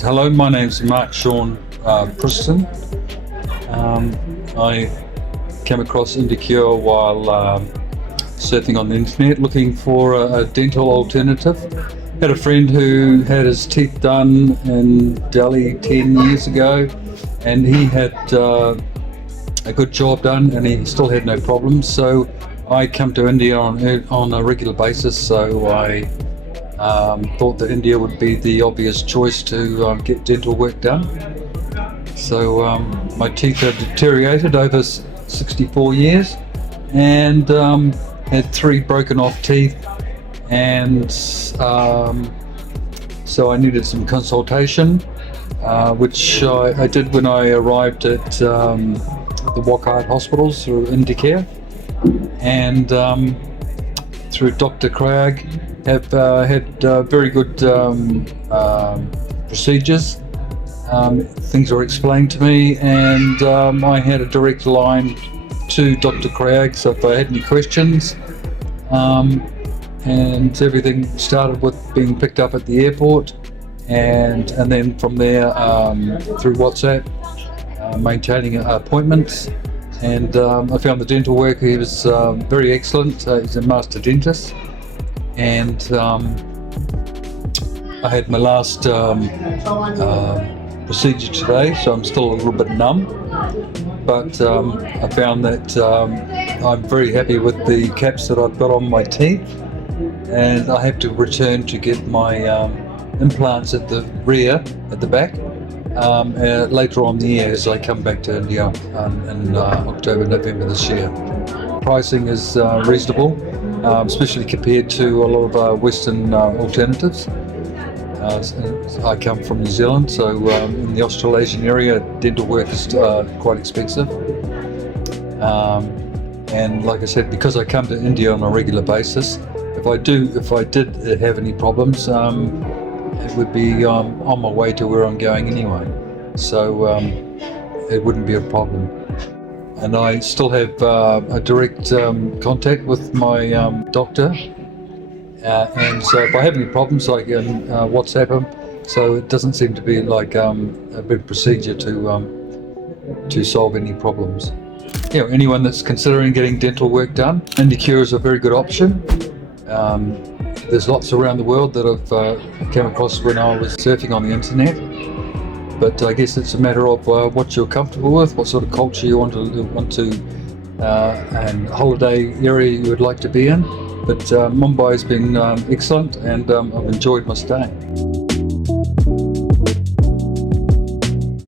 Hello, my name's Mark Shaun Priston. I came across IndiCure while surfing on the internet looking for a dental alternative. Had a friend who had his teeth done in Delhi 10 years ago, and he had a good job done and he still had no problems. So I come to India on a regular basis, so I thought that India would be the obvious choice to get dental work done. So my teeth have deteriorated over 64 years and had 3 broken off teeth, and so I needed some consultation, which I did when I arrived at the Wockhardt Hospitals through IndiCure, and through Dr. Chirag have had very good procedures. Things were explained to me, and I had a direct line to Dr. Chirag, so if I had any questions, and everything started with being picked up at the airport, and then from there through WhatsApp, maintaining appointments, and I found the dental worker. He was very excellent. He's a master dentist, and I had my last procedure today, so I'm still a little bit numb, but I found that I'm very happy with the caps that I've got on my teeth, and I have to return to get my implants at the rear, at the back, later on in the year as I come back to India in October, November this year. Pricing is reasonable, especially compared to a lot of Western alternatives. I come from New Zealand, so in the Australasian area, dental work is quite expensive. And like I said, because I come to India on a regular basis, if I did have any problems, it would be on my way to where I'm going anyway. So it wouldn't be a problem. And I still have a direct contact with my doctor. And so if I have any problems, I can WhatsApp him. So it doesn't seem to be like a big procedure to solve any problems. Anyone that's considering getting dental work done, IndiCure is a very good option. There's lots around the world that I've come across when I was surfing on the internet. But I guess it's a matter of what you're comfortable with, what sort of culture you want to and holiday area you would like to be in. But Mumbai has been excellent, and I've enjoyed my stay.